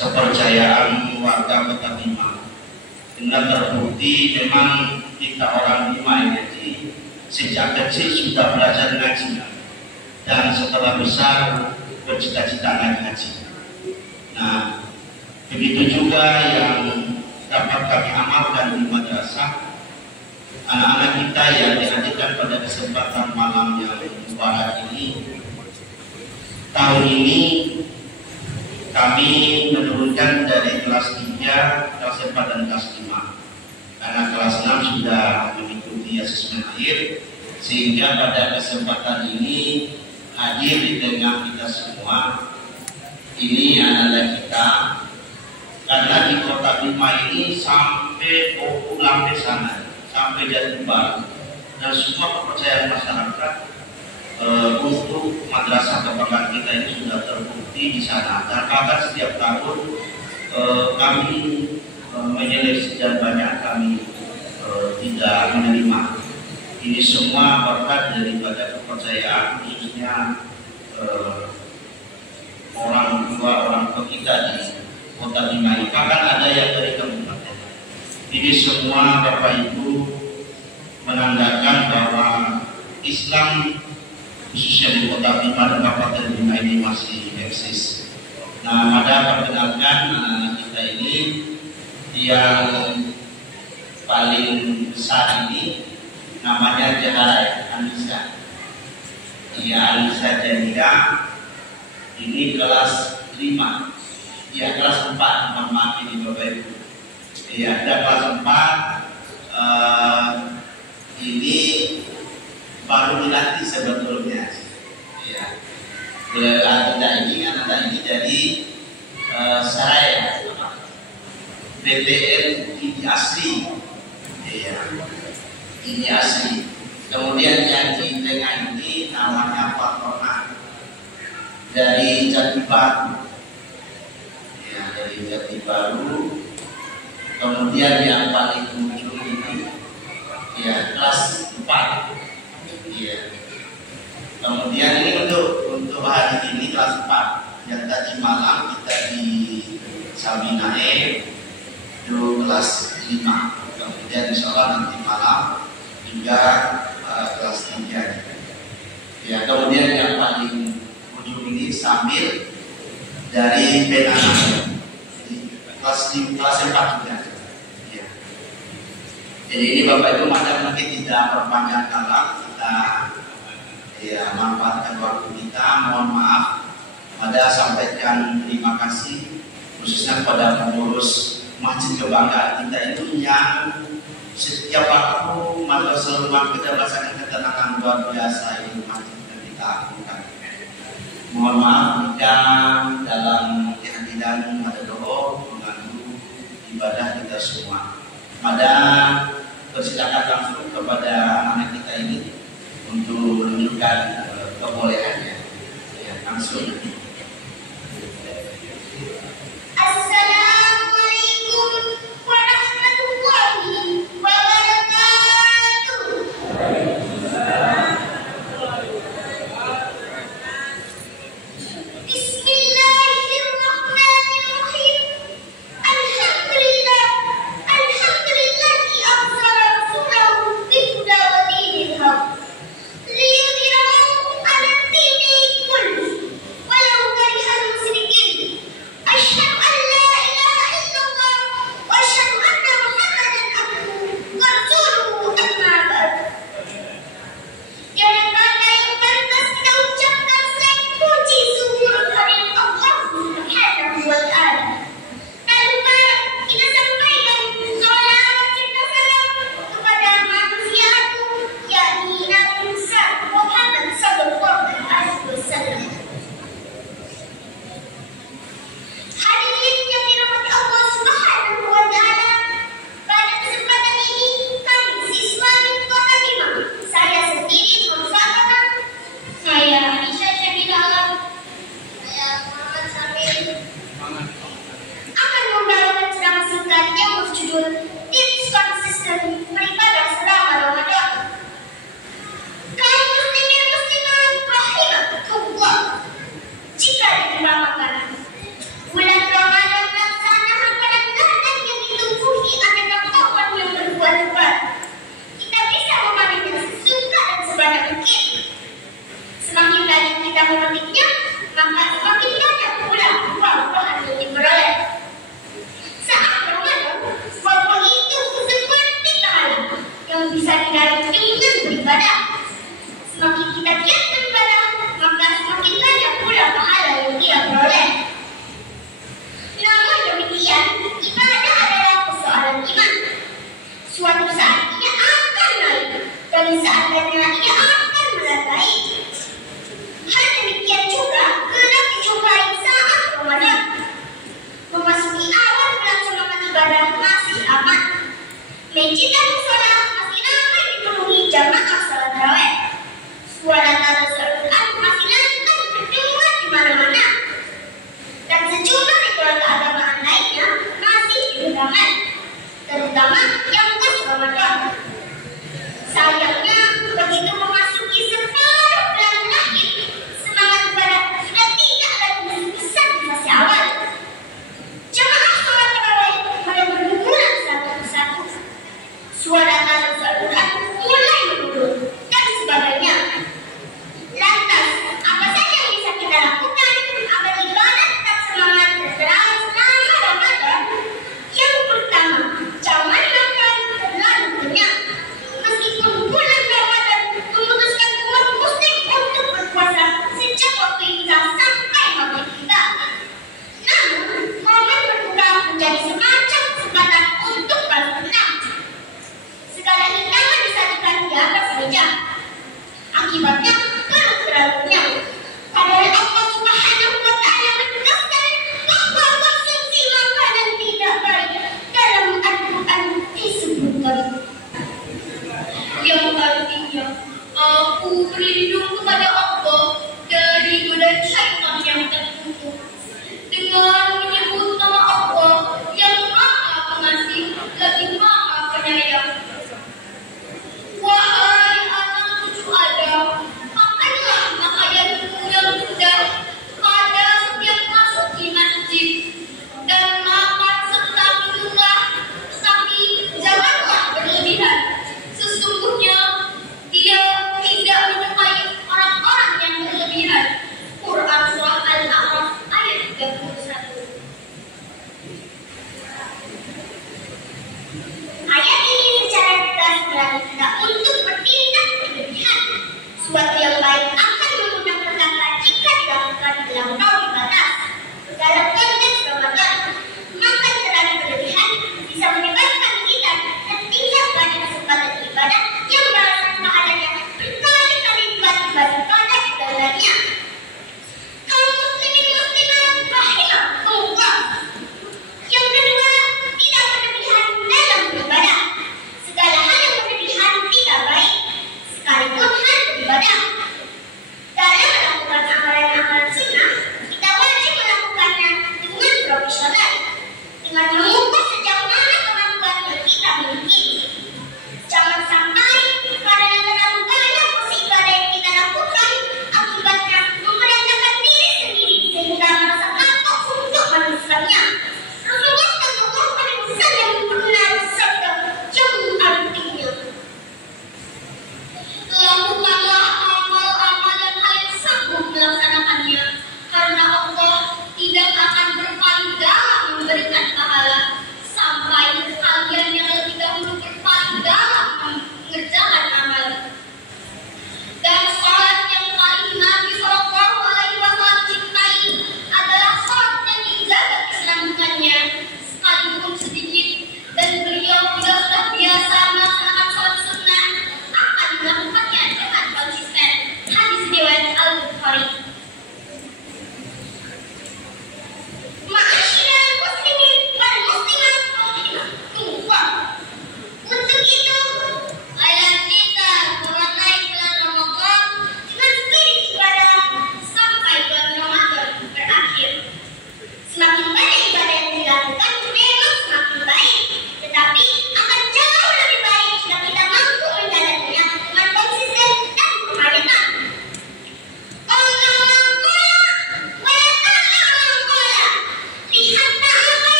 kepercayaan warga Kota Bima. Benar terbukti memang kita orang Bima ini sejak kecil sudah belajar ngaji dan setelah besar bercita-cita naik haji. Nah, begitu juga yang dapat kami amalkan di madrasah. Anak-anak kita yang dihadirkan pada kesempatan malam yang mubarak ini, tahun ini kami menurunkan dari kelas 3, kelas 4 dan kelas 5. Karena kelas 6 sudah mengikuti asesmen akhir, sehingga pada kesempatan ini hadir di tengah kita semua. Ini adalah kita, karena di Kota Bima ini sampai Lampe sana, sampai Jati Baru, dan semua kepercayaan masyarakat untuk madrasah kebanggaan kita ini sudah terbukti di sana. Dan bahkan setiap tahun kami menyeleksi dan banyak kami tidak menerima. Ini semua berkat daripada kepercayaan khususnya orang tua orang tua kita di Kota Bima ini. Bahkan ada yang dari kabupaten. Ini semua Bapak Ibu menandakan bahwa Islam khususnya di Kota Bima dan Kabupaten Bima ini masih eksis. Nah, pada perkenalkan anak-anak kita ini yang paling besar ini namanya Jahara Anissa. Iya, Anissa Janira ini kelas 5. Iya, kelas 4. Mohon maaf ini Bapak Ibu. Iya, ada kelas 4. Ini baru dilatih sebetulnya. Iya. Anak ini dari saya BTN ini asli. Iya. Ini asli. Kemudian yang di tengah ini namanya Fatona dari Jati Baru. Ya, dari Jati Baru. Kemudian yang paling ujung ini ya kelas 4. Iya. Kemudian ini untuk hari ini kelas 4. Yang tadi malam kita di Sabinae itu kelas 5. Kemudian insya Allah nanti malam hingga kelas 3. Ya, kemudian yang paling ujung ini sambil dari Penana. Jadi kelas 4 juga. Ya. Jadi ini Bapak Ibu mungkin tidak perpanjang kalam, kita ya manfaatkan waktu kita. Mohon maaf, ada sampaikan terima kasih khususnya kepada pengurus Masjid Kebanggaan kita itu yang setiap waktu madrasah rumah kita merasakan ketenangan luar biasa ini masjid yang kita lakukan. Mohon maaf jika dalam kehadiran ada doa mengganggu ibadah kita semua. Pada persilakan langsung kepada anak kita ini untuk menunjukkan kebolehannya. Ya, langsung. Assalamualaikum warahmatullahi wabarakatuh. Bismillahirrahmanirrahim. Alhamdulillah, alhamdulillahi arsala rasulahu bil-huda wa dinil haq liyudhhirahu 'ala ad-dini kullihi walau karihal musyrikeen. Asyhadu an la ilaha illallah wa asyhadu anna Muhammadan abduhu wa rasuluhu, amma ba'd. Tiada kata yang pantas kita ucapkan selain puji syukur kehadirat Allah Subhanahu wa ta'ala. Tak lupa kita sampaikan salawat serta salam kepada manusia agung, yakni Nabi Muhammad sallallahu alaihi wasallam. Hadirin yang dirahmati Allah Subhanahu wa ta'ala, pada kesempatan ini kami siswa di Kota Bima, saya sendiri bersama saya Aisyah Syabila Alam, saya Muhammad Samir, akan membawakan ceramah singkat yang berjudul Tips Konsisten Beribadah Selama Ramadan. Kaum muslimin muslimat rahimakumullah, jika diumpamakan bulan Ramadan demikian, ibadah adalah persoalan iman. Suatu saat ia akan naik, dan saat lainnya ia akan melandai. Hal demikian juga kerap dijumpai saat Ramadan. Memasuki awal bulan semangat ibadah masih aman. Masjid dan